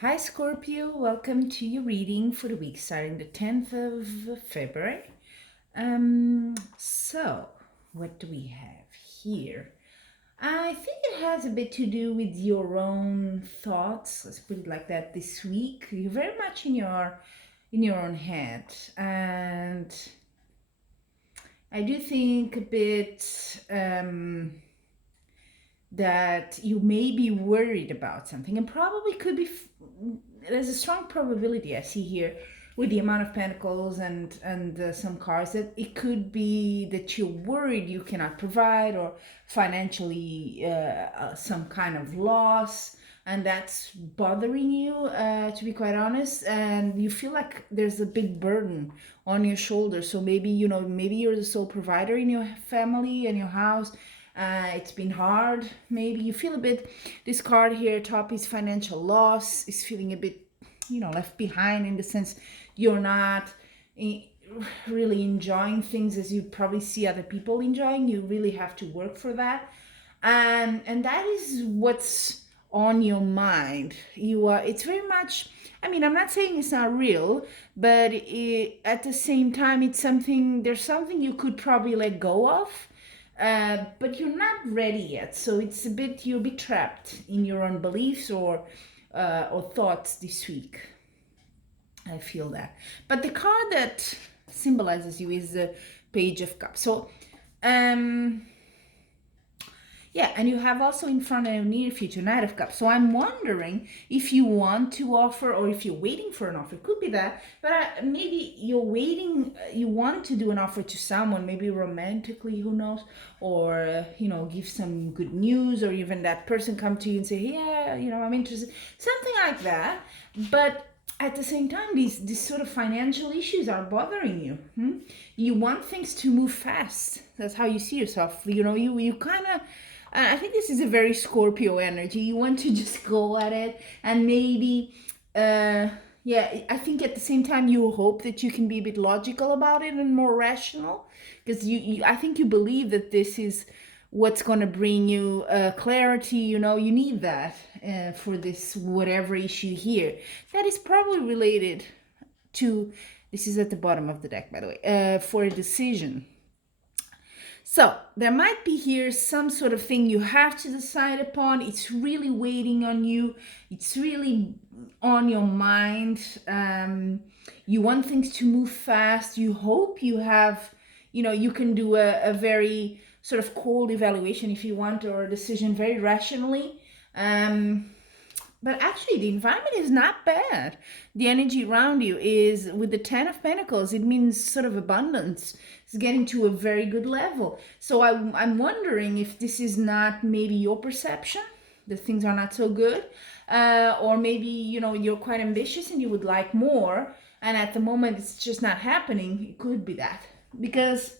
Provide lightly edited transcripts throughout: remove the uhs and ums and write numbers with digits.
Hi Scorpio, welcome to your reading for the week starting the 10th of February. So what do we have here? I think it has a bit to do with your own thoughts. Let's put it like that. This week, you're very much in your own head, and I do think a bit that you may be worried about something, and probably could be. There's a strong probability I see here with the amount of pentacles and some cards that it could be that you're worried you cannot provide, or financially some kind of loss, and that's bothering you, to be quite honest, and you feel like there's a big burden on your shoulders. So maybe maybe you're the sole provider in your family and your house. It's been hard. Maybe you feel a bit, this card here top is financial loss, is feeling a bit left behind, in the sense you're not really enjoying things as you probably see other people enjoying. You really have to work for that, and that is what's on your mind. It's very much, I mean, I'm not saying it's not real, but at the same time, there's something you could probably let go of, but you're not ready yet. So you're a bit trapped in your own beliefs or thoughts this week. I feel that. But the card that symbolizes you is the Page of Cups. So, yeah, and you have also in front of your near future Knight of Cups. So I'm wondering if you want to offer, or if you're waiting for an offer. It could be that, but maybe you're waiting. You want to do an offer to someone, maybe romantically, who knows, or give some good news, or even that person come to you and say, yeah, I'm interested, something like that. But at the same time, these sort of financial issues are bothering you. You want things to move fast. That's how you see yourself. You kind of, I think this is a very Scorpio energy. You want to just go at it, and maybe, yeah, I think at the same time you hope that you can be a bit logical about it and more rational, because I think you believe that this is what's going to bring you clarity. You need that for this whatever issue here. That is probably related to, this is at the bottom of the deck, by the way, for a decision. So there might be here some sort of thing you have to decide upon. It's really waiting on you. It's really on your mind. You want things to move fast. You hope you have, you can do a very sort of cold evaluation if you want, or a decision very rationally. But actually, the environment is not bad. The energy around you is, with the Ten of Pentacles, it means sort of abundance. It's getting to a very good level. So I'm wondering if this is not maybe your perception, that things are not so good. Or maybe, you're quite ambitious and you would like more. And at the moment, it's just not happening. It could be that. Because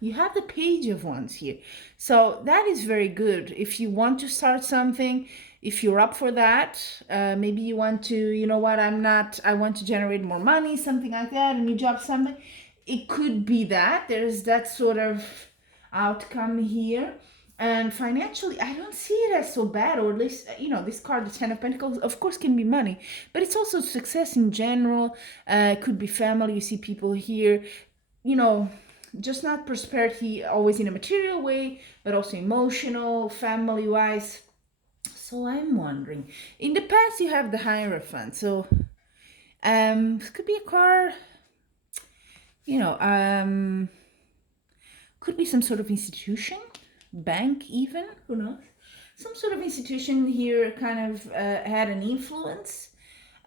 you have the Page of Wands here. So that is very good. If you want to start something, if you're up for that, maybe you want to, I want to generate more money, something like that, a new job, something. It could be that. There's that sort of outcome here. And financially, I don't see it as so bad, or at least, this card, the Ten of Pentacles, of course, can be money, but it's also success in general. It could be family. You see people here, just not prosperity always in a material way, but also emotional, family wise. So I'm wondering, in the past you have the Hierophant. So this could be a card, could be some sort of institution, bank even, who knows. Some sort of institution here kind of had an influence.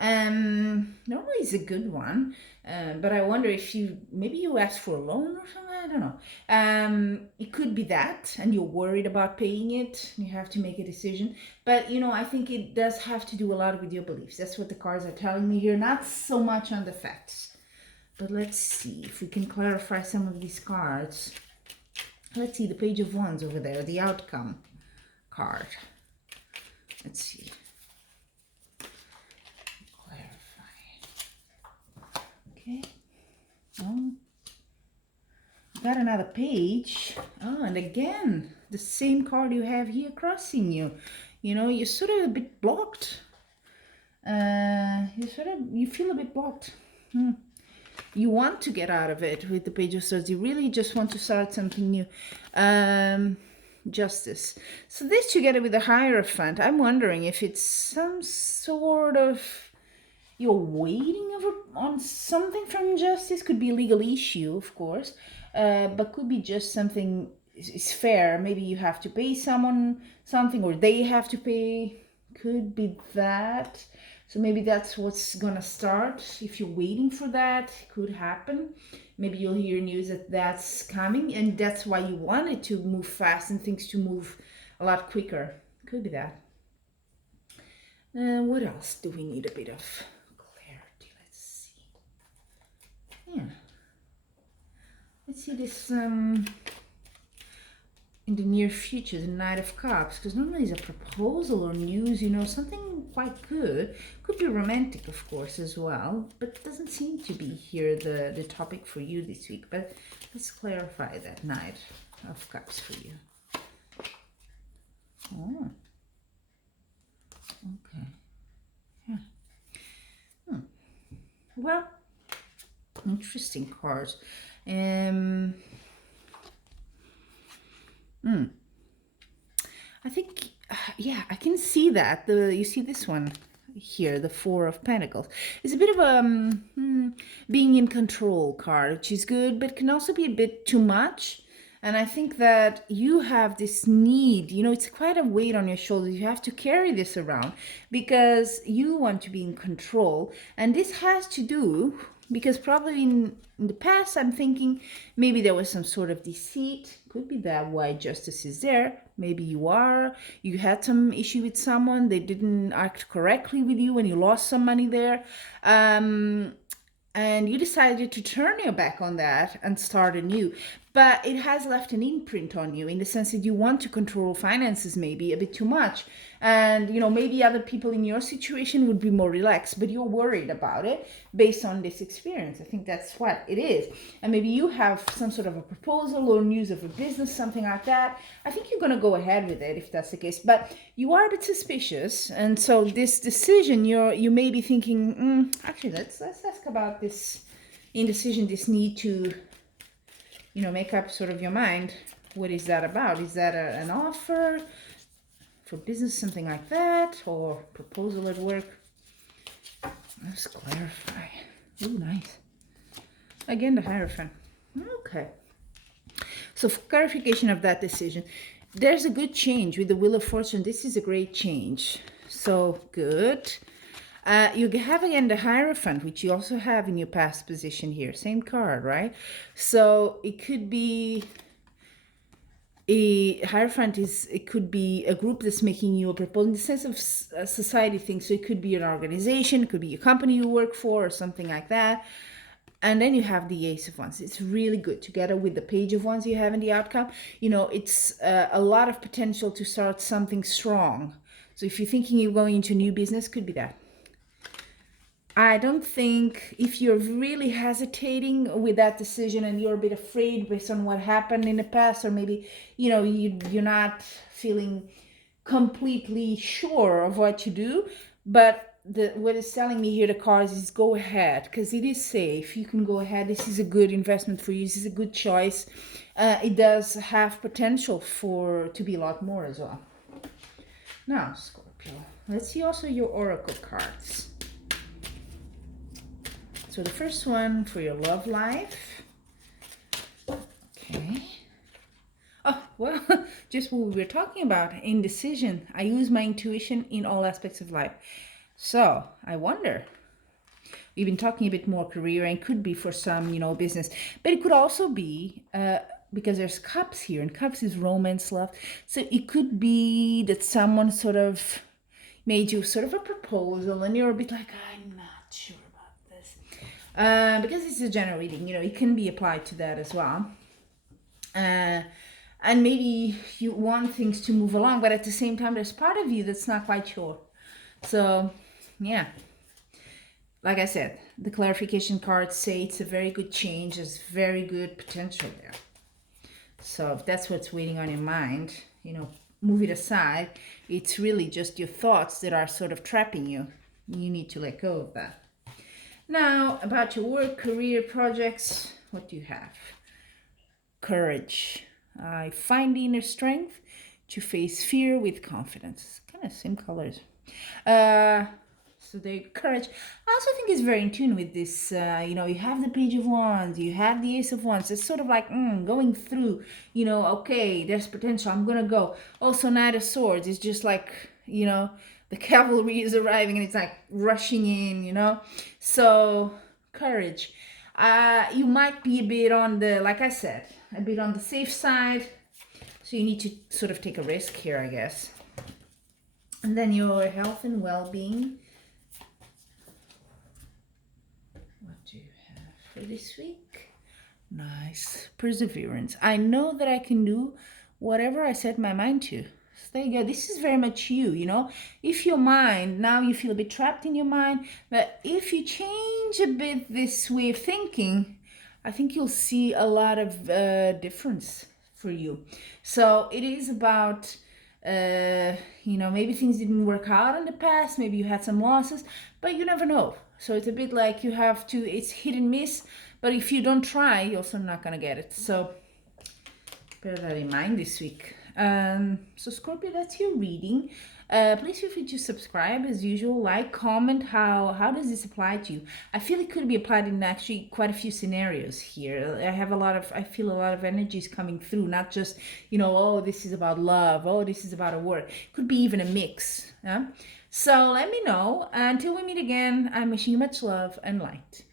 Normally it's a good one, but I wonder if maybe you asked for a loan or something. I don't know. It could be that, and you're worried about paying it. You have to make a decision, but I think it does have to do a lot with your beliefs. That's what the cards are telling me here, not so much on the facts. But let's see if we can clarify some of these cards. Let's see the Page of Wands over there, the outcome card. Let's see. Okay. Oh, got another page. Oh, and again, the same card you have here crossing you. You're sort of a bit blocked. You feel a bit blocked. You want to get out of it with the Page of Swords. You really just want to start something new. Justice. So this together with the Hierophant, I'm wondering if it's some sort of you're waiting on something from Justice. Could be a legal issue, of course, but could be just something is fair. Maybe you have to pay someone something, or they have to pay. Could be that. So maybe that's what's gonna start. If you're waiting for that, it could happen. Maybe you'll hear news that that's coming, and that's why you wanted to move fast and things to move a lot quicker. Could be that. What else do we need a bit of clarity? Let's see. Yeah. Let's see this in the near future, the Knight of Cups, because normally it's a proposal or news, something quite good. Could be romantic, of course, as well, but it doesn't seem to be here the topic for you this week. But let's clarify that Knight of Cups for you. Oh, okay. Yeah. Well, interesting cards. I think, yeah, I can see that. You see this one here, the Four of Pentacles. It's a bit of a being in control card, which is good, but can also be a bit too much. And I think that you have this need, it's quite a weight on your shoulders. You have to carry this around because you want to be in control. And this has to do, because probably in the past, I'm thinking maybe there was some sort of deceit. Could be that why Justice is there. Maybe you had some issue with someone. They didn't act correctly with you and you lost some money there. And you decided to turn your back on that and start anew. But it has left an imprint on you in the sense that you want to control finances maybe a bit too much. And, maybe other people in your situation would be more relaxed, but you're worried about it based on this experience. I think that's what it is. And maybe you have some sort of a proposal or news of a business, something like that. I think you're going to go ahead with it if that's the case. But you are a bit suspicious. And so this decision, you may be thinking, actually, let's ask about this indecision, this need to make up sort of your mind. What is that about? Is that an offer for business, something like that, or proposal at work? Let's clarify. Ooh, nice. Again, the Hierophant. Okay. So for clarification of that decision, there's a good change with the Wheel of Fortune. This is a great change. So good. You have again the Hierophant, which you also have in your past position here. Same card, right? So it could be a Hierophant it could be a group that's making you a proposal in the sense of society things. So it could be an organization, it could be a company you work for or something like that. And then you have the Ace of Wands. It's really good together with the Page of Wands you have in the outcome. It's a lot of potential to start something strong. So if you're thinking you're going into new business, could be that. I don't think if you're really hesitating with that decision and you're a bit afraid based on what happened in the past, or maybe, you're not feeling completely sure of what to do, but what is telling me here, the cards, is go ahead because it is safe. You can go ahead. This is a good investment for you. This is a good choice. It does have potential to be a lot more as well. Now, Scorpio, let's see also your oracle cards. So the first one for your love life. Okay. Oh, well, just what we were talking about, indecision. I use my intuition in all aspects of life. So I wonder, we've been talking a bit more career, and could be for some, business, but it could also be, because there's cups here, and cups is romance, love. So it could be that someone sort of made you sort of a proposal and you're a bit like, I'm not sure. Because it's a general reading, it can be applied to that as well. And maybe you want things to move along, but at the same time, there's part of you that's not quite sure. So, yeah. Like I said, the clarification cards say it's a very good change. There's very good potential there. So if that's what's waiting on your mind, move it aside. It's really just your thoughts that are sort of trapping you. You need to let go of that. Now, about your work, career, projects, what do you have? Courage. I find the inner strength to face fear with confidence. Kind of same colors. Uh, so the courage. I also think is very in tune with this. You have the Page of Wands, you have the Ace of Wands. It's sort of like going through. Okay, there's potential. I'm gonna go. Also, Knight of Swords is just like the cavalry is arriving and it's like rushing in. So courage. You might be a bit on the, like I said, a bit on the safe side. So you need to sort of take a risk here, I guess. And then your health and well-being. What do you have for this week? Nice. Perseverance. I know that I can do whatever I set my mind to. So there you go. This is very much you. If your mind, now you feel a bit trapped in your mind, but if you change a bit this way of thinking, I think you'll see a lot of difference for you. So it is about maybe things didn't work out in the past, maybe you had some losses, but you never know. So it's a bit like it's hit and miss, but if you don't try, you're also not gonna get it. So bear that in mind this week. So Scorpio, that's your reading. Please feel free to subscribe as usual, like, comment. How does this apply to you? I feel it could be applied in actually quite a few scenarios here. I feel a lot of energies coming through, not just, oh, this is about love, oh, this is about a work. It could be even a mix. Yeah? So let me know. Until we meet again, I'm wishing you much love and light.